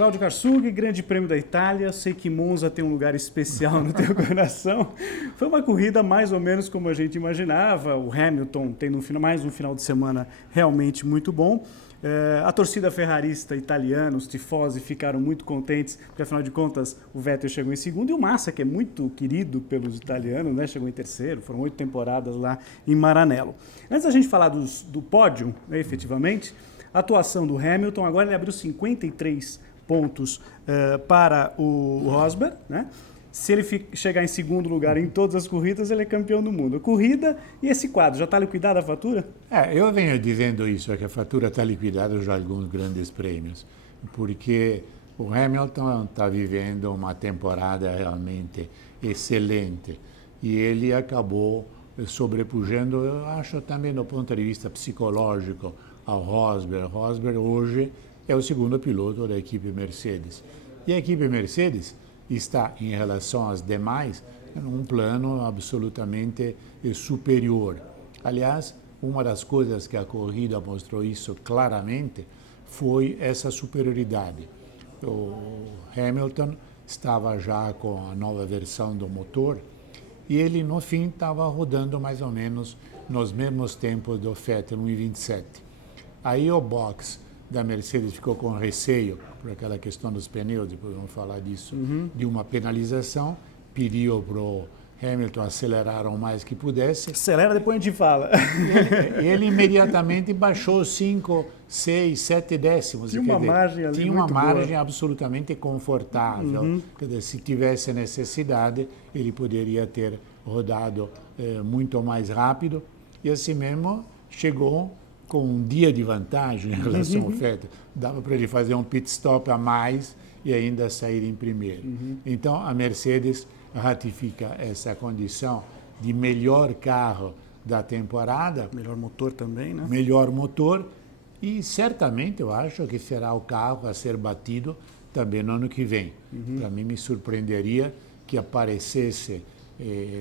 Cláudio Karsug, Grande Prêmio da Itália. Sei que Monza tem um lugar especial no teu coração. Foi uma corrida mais ou menos como a gente imaginava. O Hamilton tendo mais um final de semana realmente muito bom. A torcida ferrarista italiana, os tifosi, ficaram muito contentes, porque afinal de contas o Vettel chegou em segundo e o Massa, que é muito querido pelos italianos, né, chegou em terceiro. Foram 8 temporadas lá em Maranello. Antes da gente falar do pódio, né, efetivamente, a atuação do Hamilton, agora ele abriu 53 pontos para o Rosberg, né? Se ele chegar em segundo lugar em todas as corridas, ele é campeão do mundo. Corrida e esse quadro, já está liquidada a fatura? Eu venho dizendo isso, que a fatura está liquidada já alguns grandes prêmios, porque o Hamilton está vivendo uma temporada realmente excelente e ele acabou sobrepujando, eu acho também do ponto de vista psicológico, ao Rosberg. Rosberg hoje é o segundo piloto da equipe Mercedes. E a equipe Mercedes está, em relação às demais, num plano absolutamente superior. Aliás, uma das coisas que a corrida mostrou isso claramente foi essa superioridade. O Hamilton estava já com a nova versão do motor e ele, no fim, estava rodando mais ou menos nos mesmos tempos do Vettel, 1,27. Aí o box da Mercedes ficou com receio por aquela questão dos pneus, depois vamos falar disso, de uma penalização, pediu para o Hamilton acelerar o mais que pudesse. Acelera, depois a gente fala. Ele imediatamente baixou 5, 6, 7 décimos. Tinha uma margem ali tinha uma muito margem boa. Absolutamente confortável. Quer dizer, se tivesse necessidade, ele poderia ter rodado muito mais rápido e assim mesmo chegou com um dia de vantagem em relação ao Vettel. Dava para ele fazer um pit stop a mais e ainda sair em primeiro. Então, a Mercedes ratifica essa condição de melhor carro da temporada. Melhor motor também, né? Melhor motor. E certamente eu acho que será o carro a ser batido também no ano que vem. Para mim, me surpreenderia que aparecesse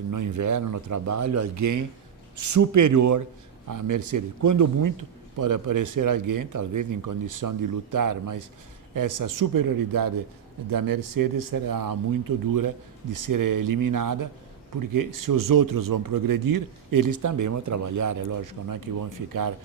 no inverno, no trabalho, alguém superior a Mercedes. Quando muito, pode aparecer alguém, talvez em condição de lutar, mas essa superioridade da Mercedes será muito dura de ser eliminada, porque se os outros vão progredir, eles também vão trabalhar, é lógico, não é que vão ficar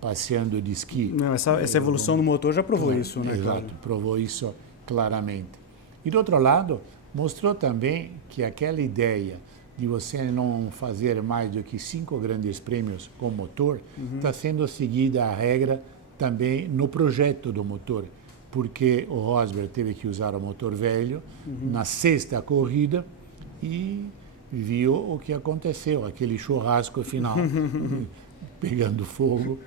passeando de esqui. Não, essa evolução no motor já provou isso, né? Exato, Claro. provou isso claramente. E do outro lado, mostrou também que aquela ideia de você não fazer mais do que 5 grandes prêmios com motor, está sendo seguida a regra também no projeto do motor, porque o Rosberg teve que usar o motor velho na 6ª corrida e viu o que aconteceu, aquele churrasco final, pegando fogo.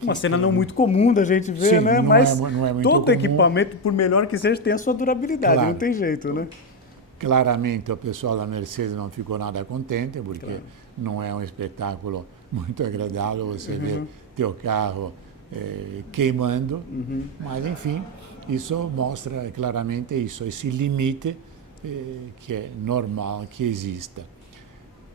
Uma cena não muito comum da gente ver, Sim, né? Mas não é muito todo comum. Equipamento, por melhor que seja, tem a sua durabilidade, Claro. não tem jeito, né? Claramente o pessoal da Mercedes não ficou nada contente, porque não é um espetáculo muito agradável você ver teu carro queimando, mas enfim, isso mostra claramente isso, esse limite que é normal que exista.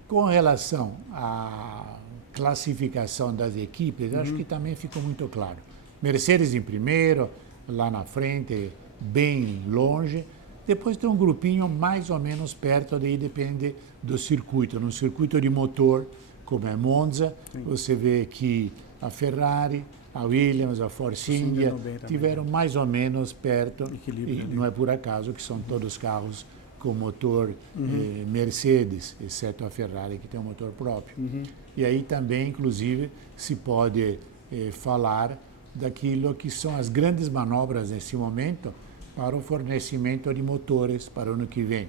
Com relação à classificação das equipes, acho que também ficou muito claro. Mercedes em primeiro, lá na frente, bem longe. Depois tem um grupinho mais ou menos perto, daí depende do circuito. No circuito de motor, como é Monza, você vê que a Ferrari, a Williams, a Force India tiveram mais ou menos perto. E não é por acaso que são todos carros com motor Mercedes, exceto a Ferrari, que tem um motor próprio. E aí também, inclusive, se pode falar daquilo que são as grandes manobras nesse momento, para o fornecimento de motores para o ano que vem.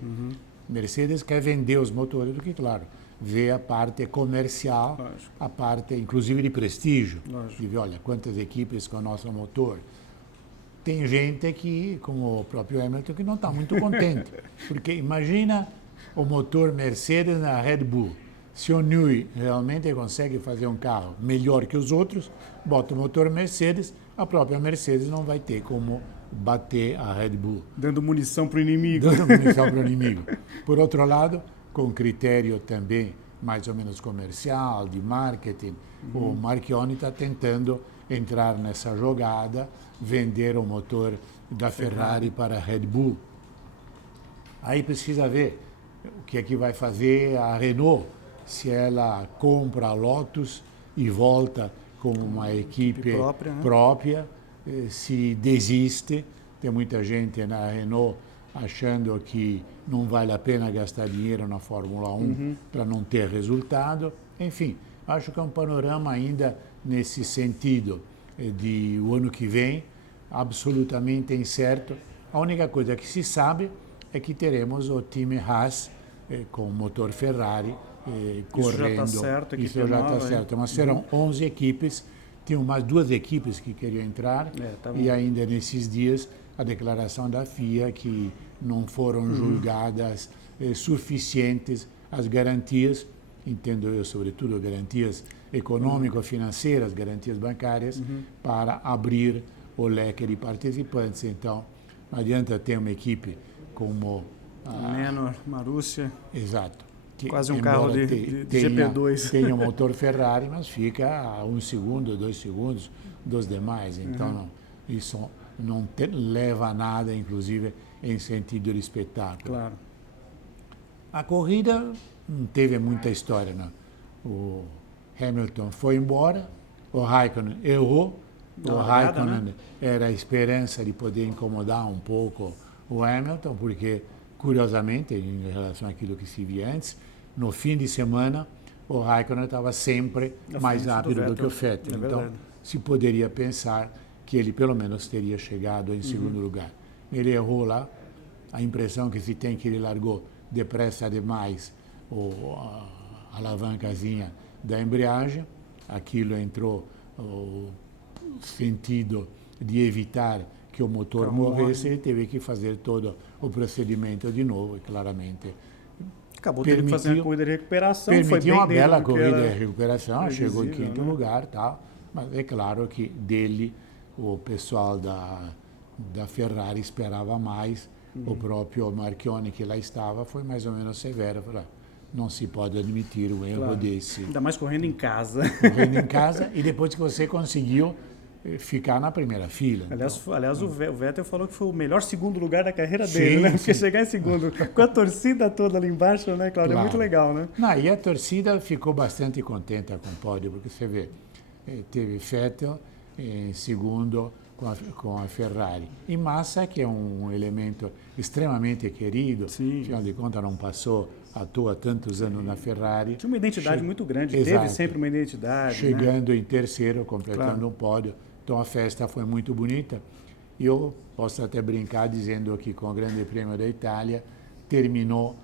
Mercedes quer vender os motores, porque, claro, vê a parte comercial, a parte, inclusive, de prestígio. De ver, olha, quantas equipes com o nosso motor. Tem gente que, como o próprio Hamilton, que não está muito contente. Porque imagina o motor Mercedes na Red Bull. Se o Newey realmente consegue fazer um carro melhor que os outros, bota o motor Mercedes, a própria Mercedes não vai ter como bater a Red Bull. Dando munição para o inimigo. Dando munição para o inimigo. Por outro lado, com critério também mais ou menos comercial, de marketing, o Marchione está tentando entrar nessa jogada, vender o motor da Ferrari para a Red Bull. Aí precisa ver o que é que vai fazer a Renault, se ela compra a Lotus e volta com uma equipe própria, se desiste. Tem muita gente na Renault achando que não vale a pena gastar dinheiro na Fórmula 1 para não ter resultado. Enfim, acho que é um panorama ainda nesse sentido de o ano que vem absolutamente incerto. A única coisa que se sabe é que teremos o time Haas com motor Ferrari correndo. Isso já está certo. Mas serão 11 equipes. Tinham mais 2 equipes que queriam entrar e ainda nesses dias a declaração da FIA que não foram julgadas suficientes as garantias, entendo eu, sobretudo garantias econômico-financeiras, garantias bancárias, para abrir o leque de participantes. Então, não adianta ter uma equipe como Menor, Marussia. Exato. Que, quase um carro de GP2. Tem um motor Ferrari, mas fica a 1 segundo, 2 segundos dos demais. Então, isso não leva a nada, inclusive, em sentido de espetáculo. Claro. A corrida não teve muita história, não. O Hamilton foi embora, o Raikkonen errou. O Raikkonen era a esperança de poder incomodar um pouco o Hamilton, porque, curiosamente, em relação àquilo que se via antes, no fim de semana, o Raikkonen estava sempre mais rápido do que o Vettel. Então, se poderia pensar que ele, pelo menos, teria chegado em segundo lugar. Ele errou lá. A impressão que se tem que ele largou depressa demais a alavancazinha da embreagem. Aquilo entrou o sentido de evitar que o motor morresse, ele teve que fazer todo o procedimento de novo, e claramente acabou tendo que fazer uma corrida de recuperação. Permitiu uma bela corrida de recuperação, chegou em quinto lugar, tal, mas é claro que dele o pessoal da Ferrari esperava mais. O próprio Marchione, que lá estava, foi mais ou menos severo. Falou, não se pode admitir um erro desse. Ainda mais correndo em casa. Correndo em casa e depois que você conseguiu ficar na primeira fila. Aliás, o Vettel falou que foi o melhor segundo lugar da carreira dele, né? Porque chegar em segundo com a torcida toda ali embaixo, né, Cláudio? Claro. É muito legal, né? Não, e a torcida ficou bastante contente com o pódio, porque você vê, teve Vettel em segundo com a Ferrari. E Massa, que é um elemento extremamente querido, afinal de contas não passou à toa tantos anos na Ferrari. Tinha uma identidade muito grande, teve sempre uma identidade. Chegando em terceiro, completando um pódio. Então a festa foi muito bonita. E eu posso até brincar dizendo que com o Grande Prêmio da Itália terminou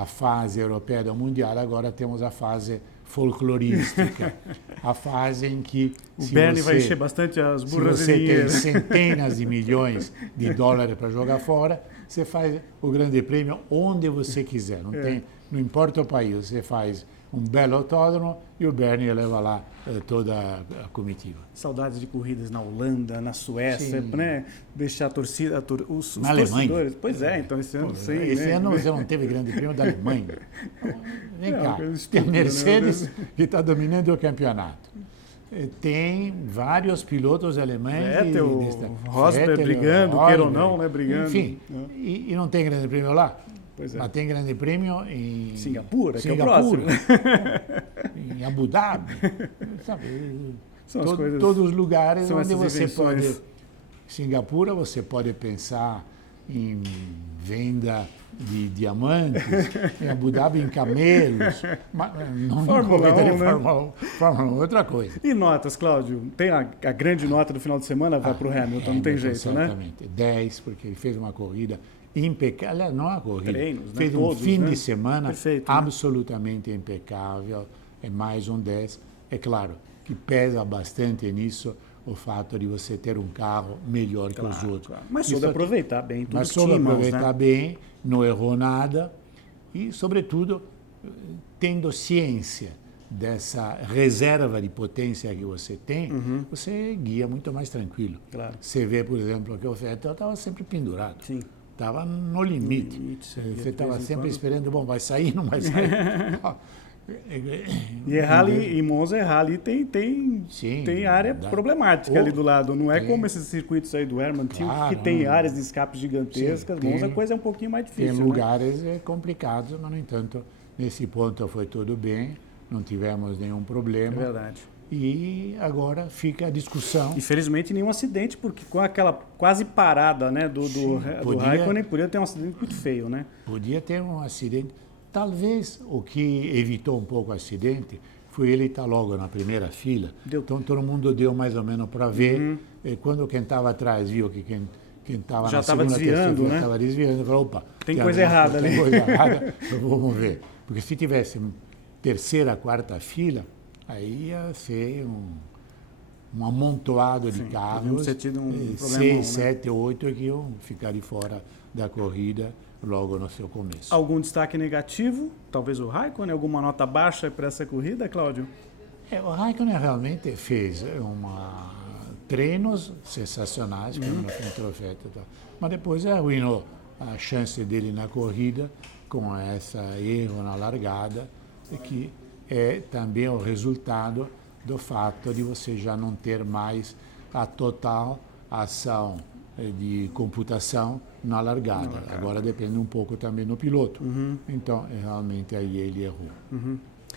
a fase europeia do Mundial, agora temos a fase folclorística, a fase em que o Bernie vai encher bastante as burras se você tem centenas de milhões de dólares para jogar fora, você faz o Grande Prêmio onde você quiser, não importa o país, você faz um belo autódromo e o Bernie leva lá toda a comitiva. Saudades de corridas na Holanda, na Suécia, né? Deixar a torcida, os na Alemanha. Torcedores. Pois é, então esse ano sim. Esse ano você não teve Grande Prêmio da Alemanha. Vem cá, tem a Mercedes que está dominando o campeonato. Tem vários pilotos alemães. Vettel, Rosberg brigando, queira ou não, né? Brigando. Enfim, e não tem Grande Prêmio lá? Pois é. Mas tem Grande Prêmio em Singapura, que é o próximo. Em Abu Dhabi, sabe? São as coisas, todos os lugares onde você invenções. pode... Singapura, você pode pensar em venda de diamantes, em Abu Dhabi em camelos, mas não Fórmula 1, de Fórmula 1, outra coisa. E notas, Cláudio? Tem a grande nota do final de semana, vai para o Hamilton, não tem jeito, certamente. Né? 10, porque ele fez uma corrida impecável, não a corrida, treinos, fez né? um Todos, fim né? de semana perfeito, absolutamente impecável, é mais um 10. É claro que pesa bastante nisso o fato de você ter um carro melhor que os outros. Claro. Mas soube aproveitar bem tudo. Mas soube aproveitar bem, não errou nada e, sobretudo, tendo ciência dessa reserva de potência que você tem, você guia muito mais tranquilo. Claro. Você vê, por exemplo, que o Vettel estava sempre pendurado. Sim. Estava no limite. Você estava sempre esperando, bom, vai sair, não vai sair. E em Monza, errar ali Sim, tem área problemática ali do lado. Não é como esses circuitos aí do Herman Tilke, que tem áreas de escape gigantescas. Sim, Monza a coisa é um pouquinho mais difícil. Tem lugares complicados, mas, no entanto, nesse ponto foi tudo bem, não tivemos nenhum problema. É verdade. E agora fica a discussão. E felizmente nenhum acidente, porque com aquela quase parada, né, do Raikkonen, podia ter um acidente muito feio, né? Podia ter um acidente. Talvez o que evitou um pouco o acidente foi ele estar logo na primeira fila. Então todo mundo deu mais ou menos para ver. E quando quem estava atrás viu que quem estava na segunda, terceira fila estava desviando, falou, opa, tem coisa errada ali. Tem coisa errada, vamos ver. Porque se tivesse terceira, quarta fila, aí ia ser um amontoado de carros, ter tido um problemão, 6, 7, 8 que iam ficar de fora da corrida logo no seu começo. Algum destaque negativo? Talvez o Raikkonen? Alguma nota baixa para essa corrida, Cláudio? O Raikkonen realmente fez treinos sensacionais, como no Trofetto, mas depois arruinou a chance dele na corrida com esse erro na largada, que é também o resultado do fato de você já não ter mais a total ação de computação na largada. Agora depende um pouco também do piloto. Então, realmente, aí ele errou.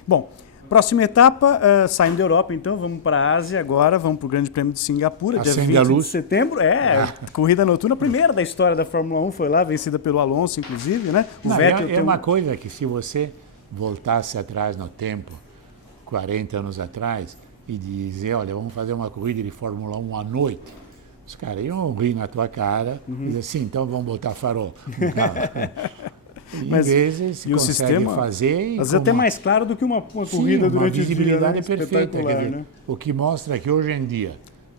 Bom, próxima etapa, saindo da Europa, então, vamos para a Ásia agora, vamos para o Grande Prêmio de Singapura, dia 20 de setembro. Corrida noturna, a primeira da história da Fórmula 1 foi lá, vencida pelo Alonso, inclusive, né? É uma coisa que, se você voltasse atrás no tempo, 40 anos atrás, e dizer, olha, vamos fazer uma corrida de Fórmula 1 à noite, os caras iam rir na tua cara e dizer, sim, então vamos botar farol no carro. Mas, vezes e o sistema fazer... Às vezes até mais claro do que uma corrida durante o dia. Uma visibilidade perfeita. Quer dizer, né? O que mostra que hoje em dia,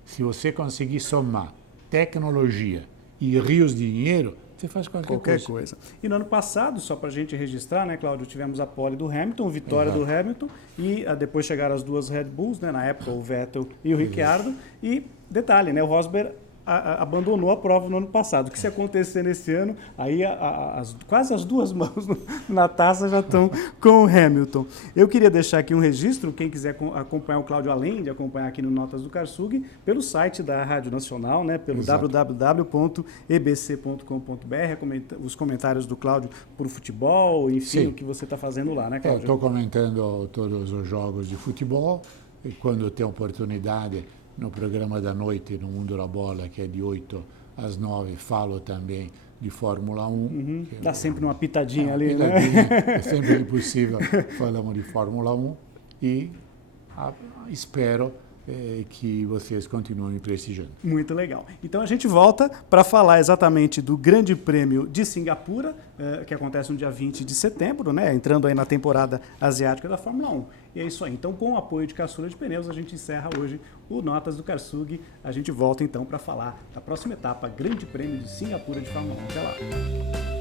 se você conseguir somar tecnologia e rios de dinheiro, você faz qualquer coisa. E no ano passado, só para a gente registrar, né, Cláudio, tivemos a pole do Hamilton, vitória do Hamilton, e depois chegaram as duas Red Bulls, né, na época o Vettel e o Ricciardo, e detalhe, né, o Rosberg abandonou a prova no ano passado. O que se acontecer nesse ano, aí quase as duas mãos na taça já estão com o Hamilton. Eu queria deixar aqui um registro, quem quiser acompanhar o Cláudio, além de acompanhar aqui no Notas do Karsug, pelo site da Rádio Nacional, né, pelo www.ebc.com.br, os comentários do Cláudio por futebol, enfim, o que você está fazendo lá, né, Cláudio? Estou comentando todos os jogos de futebol, e quando tem oportunidade, no programa da noite, no Mundo da Bola, que é de 8 às 9, falo também de Fórmula 1. Dá sempre uma pitadinha ali, né? É sempre possível. Falamos de Fórmula 1 e espero que vocês continuem me prestigiando. Muito legal. Então a gente volta para falar exatamente do Grande Prêmio de Singapura, que acontece no dia 20 de setembro, né? Entrando aí na temporada asiática da Fórmula 1. E é isso aí. Então, com o apoio de Caçula de Pneus, a gente encerra hoje o Notas do Karsug. A gente volta então para falar da próxima etapa, Grande Prêmio de Singapura de Fórmula 1. Até lá.